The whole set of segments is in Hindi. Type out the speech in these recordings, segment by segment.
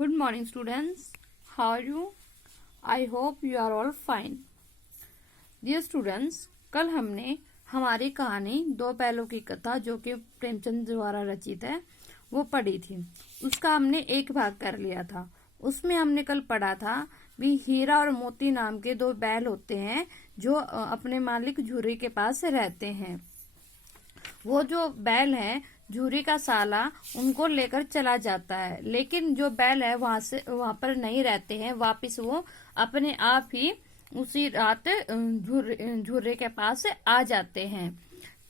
Good morning, students. How are you? I hope you are all fine. Dear students, कल हमने हमारी कहानी दो बैलों की कथा जो कि प्रेमचंद द्वारा रचित है वो पढ़ी थी। उसका हमने एक भाग कर लिया था। उसमें हमने कल पढ़ा था भी हीरा और मोती नाम के दो बैल होते हैं जो अपने मालिक झूरी के पास रहते हैं। वो जो बैल है झूरी का साला उनको लेकर चला जाता है, लेकिन जो बैल है वहां पर नहीं रहते हैं, वापिस वो अपने आप ही उसी रात झूरे के पास आ जाते हैं।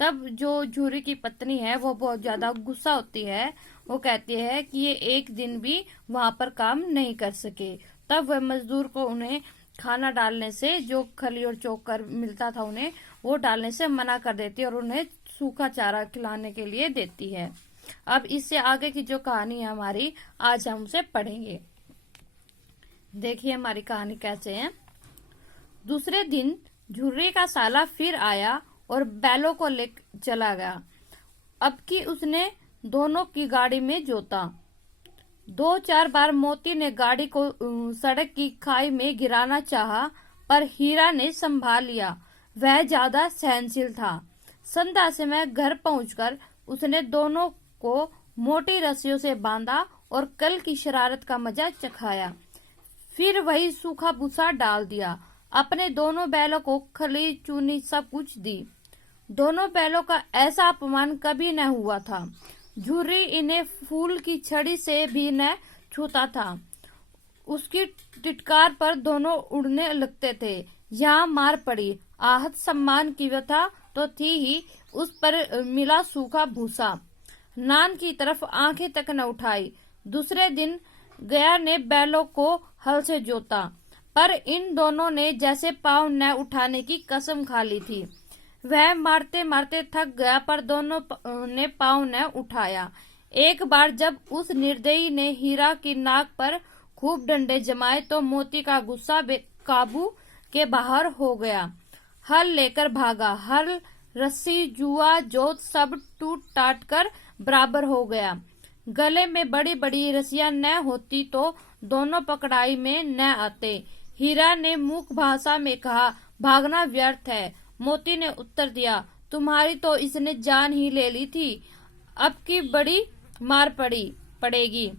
तब जो झूरी की पत्नी है वो बहुत ज्यादा गुस्सा होती है। वो कहती है कि ये एक दिन भी वहां पर काम नहीं कर सके। तब वह मजदूर को उन्हें खाना डालने से, जो खली और चोकर मिलता था उन्हें, वो डालने से मना कर देती है और उन्हें सूखा चारा खिलाने के लिए देती है। अब इससे आगे की जो कहानी है हमारी, आज हम उसे पढ़ेंगे। देखिए हमारी कहानी कैसे है। दूसरे दिन झुर्री का साला फिर आया और बैलों को ले चला गया। अब की उसने दोनों की गाड़ी में जोता। 2-4 बार मोती ने गाड़ी को सड़क की खाई में गिराना चाहा, पर हीरा ने संभाल लिया। वह ज्यादा सहनशील था। संध्या समय घर पहुंचकर उसने दोनों को मोटी रस्सियों से बांधा और कल की शरारत का मजा चखाया। फिर वही सूखा भूसा डाल दिया। अपने दोनों बैलों को खली चूनी सब कुछ दी। दोनों बैलों का ऐसा अपमान कभी न हुआ था। झुर्री इन्हें फूल की छड़ी से भी न छूता था। उसकी टिटकार पर दोनों उड़ने लगते थे। यहाँ मार पड़ी, आहत सम्मान की व्यथा तो थी ही, उस पर मिला सूखा भूसा। नान की तरफ आंखें तक न उठाई। दूसरे दिन गया ने बैलों को हल से जोता, पर इन दोनों ने जैसे पांव न उठाने की कसम खा ली थी। वह मारते मारते थक गया, पर दोनों ने पांव न उठाया। एक बार जब उस निर्दयी ने हीरा की नाक पर खूब डंडे जमाए तो मोती का गुस्सा बेकाबू के बाहर हो गया। हल लेकर भागा। हल, रस्सी, जुआ, जोत सब टूट टाट कर बराबर हो गया। गले में बड़ी बड़ी रस्सियां न होती तो दोनों पकड़ाई में न आते। हीरा ने मूक भाषा में कहा, भागना व्यर्थ है। मोती ने उत्तर दिया, तुम्हारी तो इसने जान ही ले ली थी, अब की बड़ी मार पड़ेगी।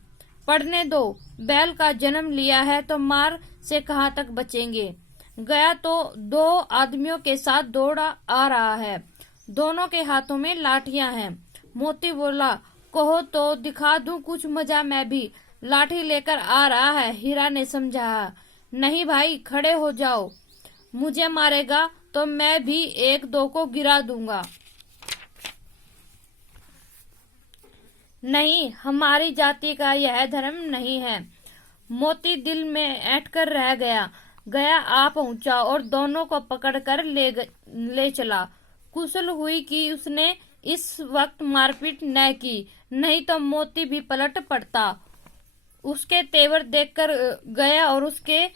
पढ़ने दो, बैल का जन्म लिया है तो मार से कहाँ तक बचेंगे। गया तो 2 आदमियों के साथ दौड़ा आ रहा है। दोनों के हाथों में लाठियां हैं। मोती बोला, कहो तो दिखा दूं कुछ मजा मैं भी। लाठी लेकर आ रहा है। हीरा ने समझाया, नहीं भाई, खड़े हो जाओ। मुझे मारेगा तो मैं भी 1-2 को गिरा दूंगा। नहीं, हमारी जाति का यह धर्म नहीं है। मोती दिल में ऐंठ कर रह गया आ पहुंचा और दोनों को पकड़कर ले चला। कुशल हुई कि उसने इस वक्त मारपीट न की, नहीं तो मोती भी पलट पड़ता। उसके तेवर देखकर गया और उसके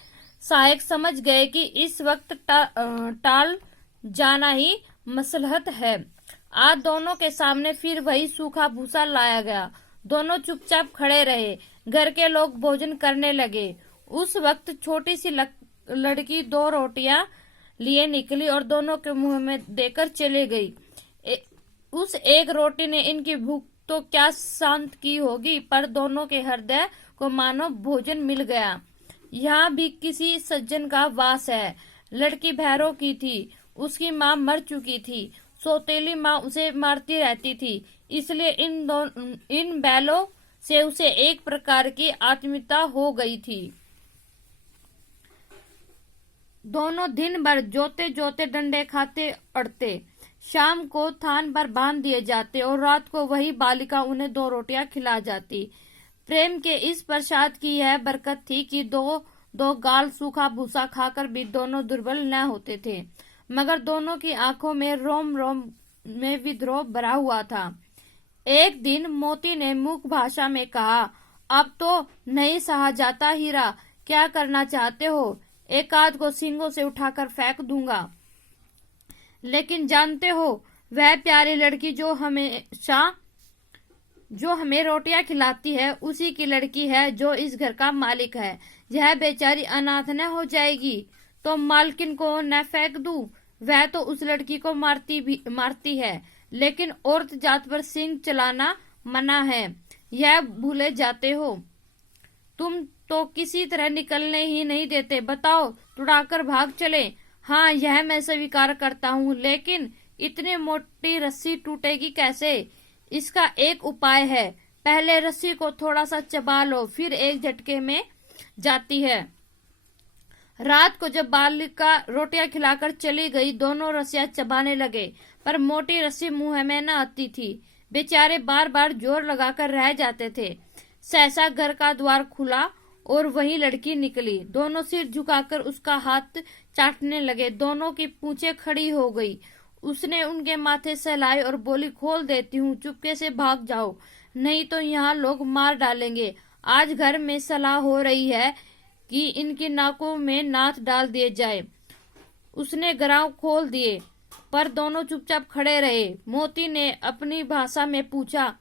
सहायक समझ गए कि इस वक्त टाल जाना ही मसलहत है। आज दोनों के सामने फिर वही सूखा भूसा लाया गया। दोनों चुपचाप खड़े रहे। घर के लोग भोजन करने लगे। उस वक्त छोटी सी लड़की 2 रोटियां लिए निकली और दोनों के मुंह में देकर चली गई। उस एक रोटी ने इनकी भूख तो क्या शांत की होगी, पर दोनों के हृदय को मानो भोजन मिल गया। यहाँ भी किसी सज्जन का वास है। लड़की भैरों की थी। उसकी माँ मर चुकी थी। सौतेली माँ उसे मारती रहती थी, इसलिए इन बैलों से उसे एक प्रकार की आत्मीयता हो गई थी। दोनों दिन भर जोते जोते डंडे खाते अड़ते। शाम को थान पर बांध दिए जाते और रात को वही बालिका उन्हें 2 रोटियां खिला जाती। प्रेम के इस प्रसाद की यह बरकत थी कि 2 गाल सूखा भूसा खाकर भी दोनों दुर्बल न होते थे, मगर दोनों की आंखों में रोम रोम में विद्रोह भरा हुआ था। एक दिन मोती ने मूक भाषा में कहा, अब तो नहीं सहा जाता हीरा, क्या करना चाहते हो? एक आध को सींगों से उठाकर फेंक दूंगा। लेकिन जानते हो, वह प्यारी लड़की जो हमेशा जो हमें रोटियां खिलाती है उसी की लड़की है जो इस घर का मालिक है। यह बेचारी अनाथ न हो जाएगी तो मालकिन को न फेंक दूं। वह तो उस लड़की को मारती है, लेकिन औरत जात पर सिंह चलाना मना है। यह भूले जाते हो। तुम तो किसी तरह निकलने ही नहीं देते। बताओ, तुड़ाकर भाग चले? हाँ, यह मैं स्वीकार करता हूँ, लेकिन इतनी मोटी रस्सी टूटेगी कैसे? इसका एक उपाय है। पहले रस्सी को थोड़ा सा चबा लो, फिर एक झटके में जाती है। रात को जब बालिका रोटियां खिलाकर चली गई, दोनों रस्सियां चबाने लगे, पर मोटी रस्सी मुंह में न आती थी। बेचारे बार बार जोर लगाकर रह जाते थे। सहसा घर का द्वार खुला और वही लड़की निकली। दोनों सिर झुकाकर उसका हाथ चाटने लगे। दोनों की पूंछें खड़ी हो गई। उसने उनके माथे सहलाए और बोली, खोल देती हूँ, चुपके से भाग जाओ, नहीं तो यहाँ लोग मार डालेंगे। आज घर में सलाह हो रही है कि इनकी नाकों में नाथ डाल दिए जाए। उसने गराव खोल दिए, पर दोनों चुपचाप खड़े रहे। मोती ने अपनी भाषा में पूछा,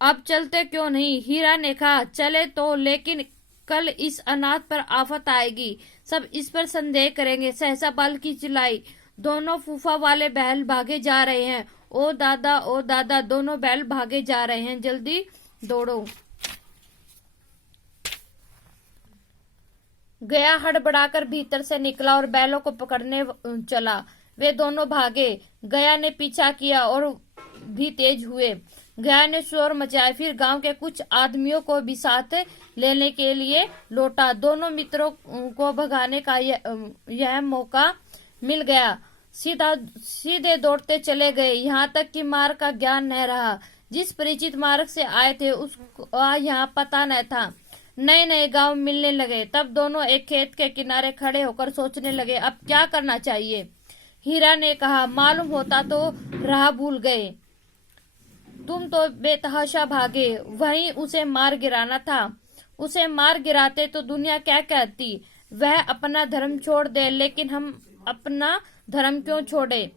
अब चलते क्यों नहीं? हीरा ने कहा, चले तो, लेकिन कल इस अनाथ पर आफत आएगी, सब इस पर संदेह करेंगे। सहसा बालिका चिल्लाई, दोनों फूफा वाले बैल भागे जा रहे हैं। ओ दादा, दोनों बैल भागे जा रहे हैं, जल्दी दौड़ो। गया हड़बड़ाकर भीतर से निकला और बैलों को पकड़ने चला। वे दोनों भागे। गया ने पीछा किया और भी तेज हुए। गया ने शोर मचाया, फिर गांव के कुछ आदमियों को भी साथ लेने के लिए लौटा। दोनों मित्रों को भगाने का यह मौका मिल गया। सीधे दौड़ते चले गए, यहाँ तक कि मार्ग का ज्ञान न रहा। जिस परिचित मार्ग से आए थे उसका यहाँ पता न था। नए नए गांव मिलने लगे। तब दोनों एक खेत के किनारे खड़े होकर सोचने लगे, अब क्या करना चाहिए। हीरा ने कहा, मालूम होता तो राह भूल गए। तुम तो बेतहाशा भागे, वहीं उसे मार गिराना था। उसे मार गिराते तो दुनिया क्या कहती? वह अपना धर्म छोड़ दे, लेकिन हम अपना धर्म क्यों छोड़े?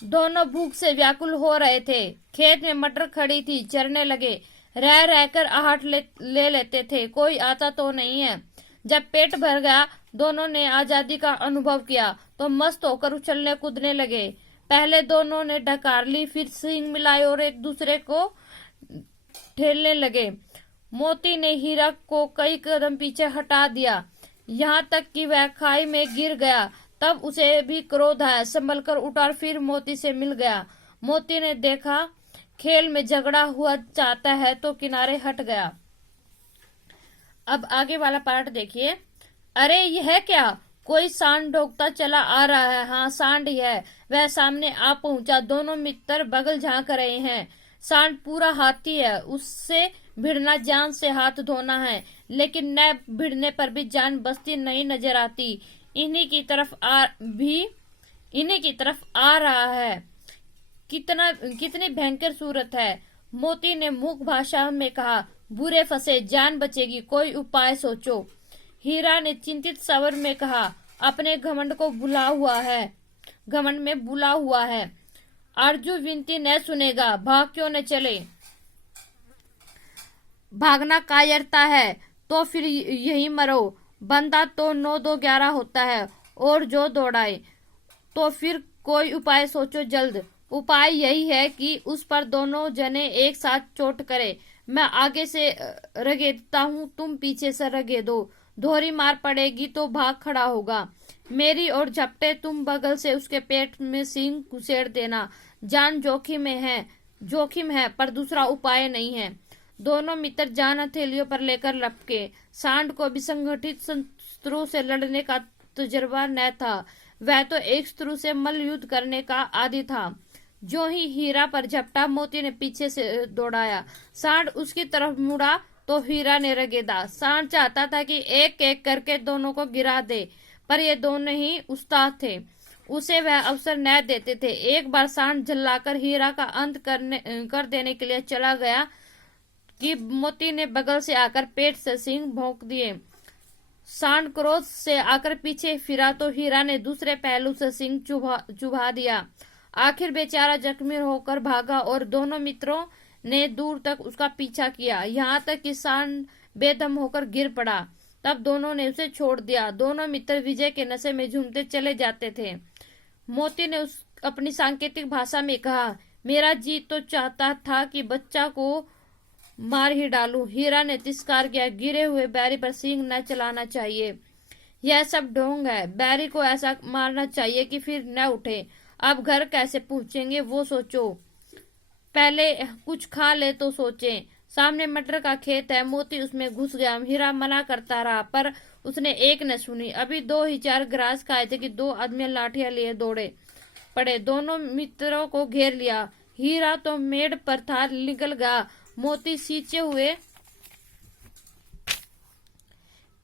दोनों भूख से व्याकुल हो रहे थे। खेत में मटर खड़ी थी, चरने लगे। रह रहकर आहट ले लेते थे, कोई आता तो नहीं है। जब पेट भर गया, दोनों ने आजादी का अनुभव किया तो मस्त होकर उछलने कूदने लगे। पहले दोनों ने ढकार ली, फिर सींग मिलाए और एक दूसरे को ठेलने लगे। मोती ने हीरा को कई कदम पीछे हटा दिया, यहाँ तक कि वह खाई में गिर गया। तब उसे भी क्रोध आया, संभल कर उठा और फिर मोती से मिल गया। मोती ने देखा खेल में झगड़ा हुआ चाहता है तो किनारे हट गया। अब आगे वाला पार्ट देखिए। अरे यह क्या? कोई सांड ढोकता चला आ रहा है। हाँ, सांड ही है। वह सामने आ पहुंचा। दोनों मित्र बगल झांक रहे हैं। सांड पूरा हाथी है, उससे भिड़ना जान से हाथ धोना है, लेकिन न भिड़ने पर भी जान बचती नहीं नजर आती। इन्हीं की तरफ आ रहा है। कितनी भयंकर सूरत है। मोती ने मूक भाषा में कहा, बुरे फंसे, जान बचेगी, कोई उपाय सोचो। हीरा ने चिंतित स्वर में कहा, अपने घमंड में बुला हुआ है। अर्जु विनती न सुनेगा, भाग क्यों न चले? भागना कायरता है तो फिर यही मरो। बंदा तो 9 2 11 होता है, और जो दौड़ाए। तो फिर कोई उपाय सोचो जल्द। उपाय यही है कि उस पर दोनों जने एक साथ चोट करे। मैं आगे से रगेदता हूँ, तुम पीछे से रगेदो। दोहरी मार पड़ेगी तो भाग खड़ा होगा। मेरी और झपटे तुम बगल से उसके पेट में सींग घुसेड़ देना। जान जोखिम है, पर दूसरा उपाय नहीं है। दोनों मित्र जान हथेलियों पर लेकर लपके। सांड को भी संगठित शत्रु से लड़ने का तजुर्बा न था। वह तो एक शत्रु से मल्ल युद्ध करने का आदी था। जो ही हीरा पर झपटा, मोती ने पीछे से दौड़ाया। सांड उसकी तरफ मुड़ा तो हीरा ने रगेदा। सांड चाहता था कि एक एक करके दोनों को गिरा दे, पर ये दोनों ही उस्ताद थे, उसे वह अवसर न देते थे। एक बार सांड झल्लाकर हीरा का अंत कर देने के लिए चला गया कि मोती ने बगल से आकर पेट से सींग भोंक दिए। सांड क्रोध से आकर पीछे फिरा तो हीरा ने दूसरे पहलू से सींग चुभा दिया। आखिर बेचारा जख्मी होकर भागा और दोनों मित्रों ने दूर तक उसका पीछा किया, यहाँ तक कि सांड बेदम होकर गिर पड़ा। तब दोनों ने उसे छोड़ दिया। दोनों मित्र विजय के नशे में झूमते चले जाते थे। मोती ने अपनी सांकेतिक भाषा में कहा, मेरा जी तो चाहता था कि बच्चा को मार ही डालूं। हीरा ने तिरस्कार किया, गिरे हुए बैरी पर सींग न चलाना चाहिए। यह सब ढोंग है। बैरी को ऐसा मारना चाहिए कि फिर न उठे। अब घर कैसे पहुंचेंगे वो सोचो, पहले कुछ खा ले तो सोचें। सामने मटर का खेत है। मोती उसमें घुस गया। हीरा मना करता रहा पर उसने एक न सुनी। अभी 2 ही 4 ग्रास खाए थे कि 2 आदमी लाठियां लिए दौड़े पड़े। दोनों मित्रों को घेर लिया। हीरा तो मेड़ पर था, निकल गया। मोती सींचे हुए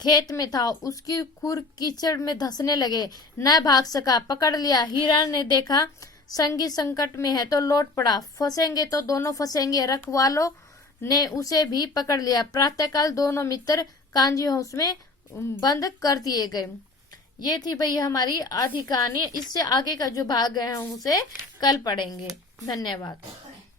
खेत में था। उसकी खुर कीचड़ में धंसने लगे, न भाग सका। पकड़ लिया। हीरा ने देखा संगी संकट में है तो लौट पड़ा। फंसेंगे तो दोनों फंसेंगे। रखवालों ने उसे भी पकड़ लिया। प्रातःकाल दोनों मित्र कांजी हाउस में बंद कर दिए गए। ये थी भाई हमारी आधी कहानी। इससे आगे का जो भाग है हम उसे कल पढ़ेंगे। धन्यवाद।